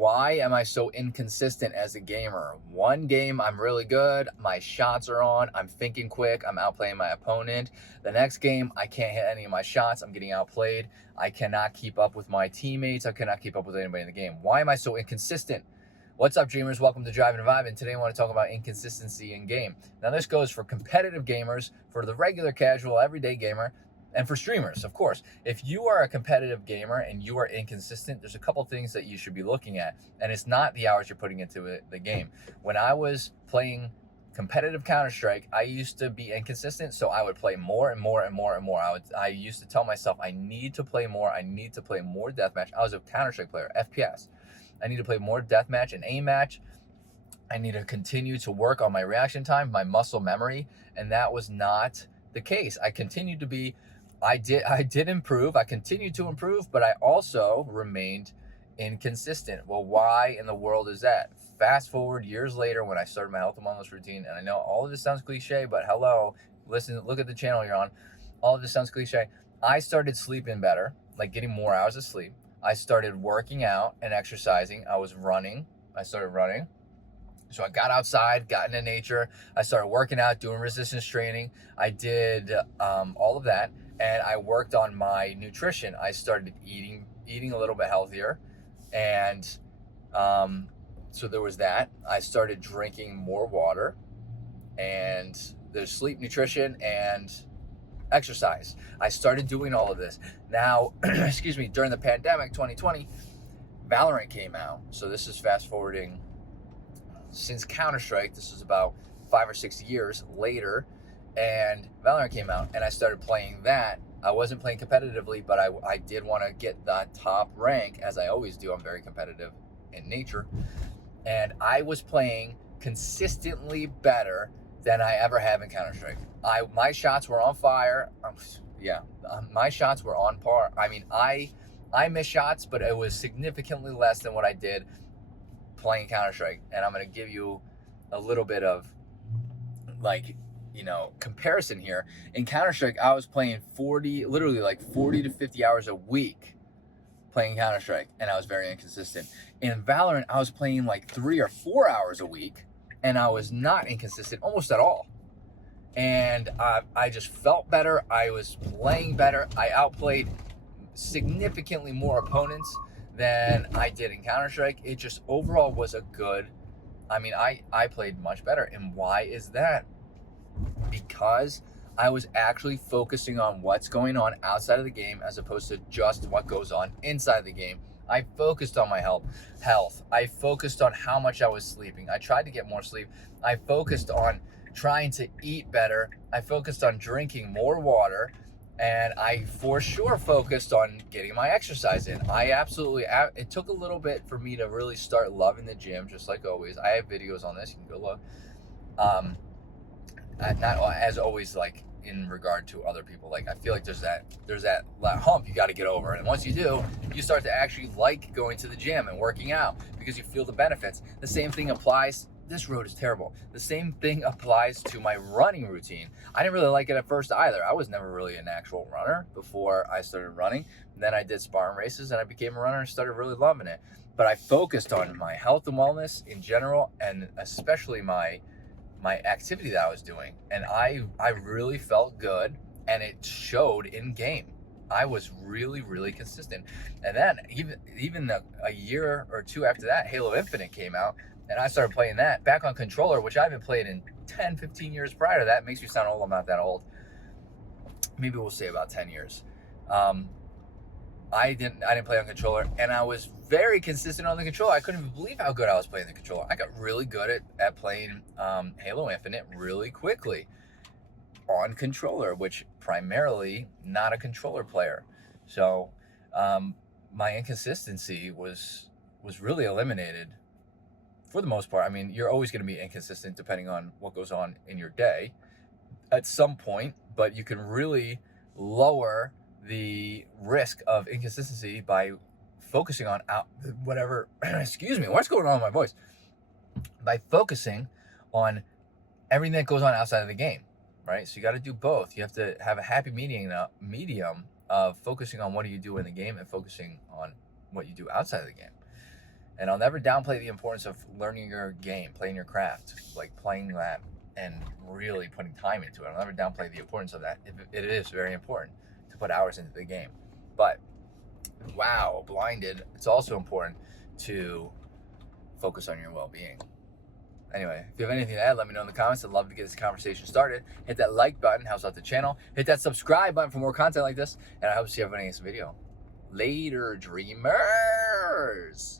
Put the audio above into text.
Why am I so inconsistent as a gamer? One game, I'm really good. My shots are on. I'm thinking quick. I'm outplaying my opponent. The next game, I can't hit any of my shots. I'm getting outplayed. I cannot keep up with my teammates. I cannot keep up with anybody in the game. Why am I so inconsistent? What's up, dreamers? Welcome to Drive and Vibe, and today I want to talk about inconsistency in game. Now, this goes for competitive gamers, for the regular, casual, everyday gamer, and for streamers, of course. If you are a competitive gamer and you are inconsistent, there's a couple things that you should be looking at, and it's not the hours you're putting into the game. When I was playing competitive Counter-Strike, I used to be inconsistent, so I would play more and more and more and more. I used to tell myself, I need to play more. I need to play more deathmatch. I was a Counter-Strike player, FPS. I need to play more deathmatch and aim match. I need to continue to work on my reaction time, my muscle memory, and that was not the case. I continued to be, I did improve. I continued to improve, but I also remained inconsistent. Well, why in the world is that? Fast forward years later when I started my health and wellness routine, and I know all of this sounds cliche, but hello, listen, look at the channel you're on. All of this sounds cliche. I started sleeping better, like getting more hours of sleep. I started working out and exercising. I started running. So I got outside, got into nature. I started working out, doing resistance training. I did all of that, and I worked on my nutrition. I started eating a little bit healthier, and so there was that. I started drinking more water, and there's sleep, nutrition, and exercise. I started doing all of this. Now, excuse me, during the pandemic, 2020, Valorant came out. So this is fast forwarding since Counter-Strike. This is about 5 or 6 years later, and Valorant came out, and I started playing that. I wasn't playing competitively, but I did want to get the top rank, as I always do. I'm very competitive in nature, and I was playing consistently better than I ever have in Counter-Strike. My shots were on fire. My shots were on par. I mean, I missed shots, but it was significantly less than what I did playing Counter-Strike. And I'm going to give you a little bit of, comparison here. In Counter-Strike, I was playing 40 to 50 hours a week playing Counter-Strike, and I was very inconsistent. In Valorant, I was playing like 3 or 4 hours a week, and I was not inconsistent almost at all. And I just felt better. I was playing better. I outplayed significantly more opponents than I did in Counter-Strike. It just overall was I played much better. And why is that? Because I was actually focusing on what's going on outside of the game as opposed to just what goes on inside the game. I focused on my health. I focused on how much I was sleeping. I tried to get more sleep. I focused on trying to eat better. I focused on drinking more water. And I for sure focused on getting my exercise in. It took a little bit for me to really start loving the gym, just like always. I have videos on this. You can go look. Not as always, like in regard to other people. Like I feel like there's that hump you got to get over, and once you do, you start to actually like going to the gym and working out because you feel the benefits. The same thing applies. This road is terrible. The same thing applies to my running routine. I didn't really like it at first either. I was never really an actual runner before I started running. And then I did sparring races and I became a runner and started really loving it. But I focused on my health and wellness in general, and especially my activity that I was doing, and I really felt good, and it showed in game. I was really, really consistent. And then even a year or two after that, Halo Infinite came out, and I started playing that back on controller, which I haven't played in 10, 15 years prior to that. Makes me sound old. I'm not that old. Maybe we'll say about 10 years. I didn't play on controller, and I was very consistent on the controller. I couldn't even believe how good I was playing the controller. I got really good at playing Halo Infinite really quickly on controller, which primarily not a controller player. So my inconsistency was really eliminated for the most part. I mean, you're always going to be inconsistent depending on what goes on in your day at some point, but you can really lower the risk of inconsistency by focusing on excuse me, what's going on with my voice? By focusing on everything that goes on outside of the game, right? So you got to do both. You have to have a happy medium of focusing on what do you do in the game and focusing on what you do outside of the game. And I'll never downplay the importance of learning your game, playing your craft, like playing that and really putting time into it. I'll never downplay the importance of that. It is very important to put hours into the game. But wow, blinded, it's also important to focus on your well-being. Anyway, if you have anything to add, let me know in the comments. I'd love to get this conversation started. Hit that like button, helps out the channel. Hit that subscribe button for more content like this. And I hope to see everybody in this video. Later, dreamers!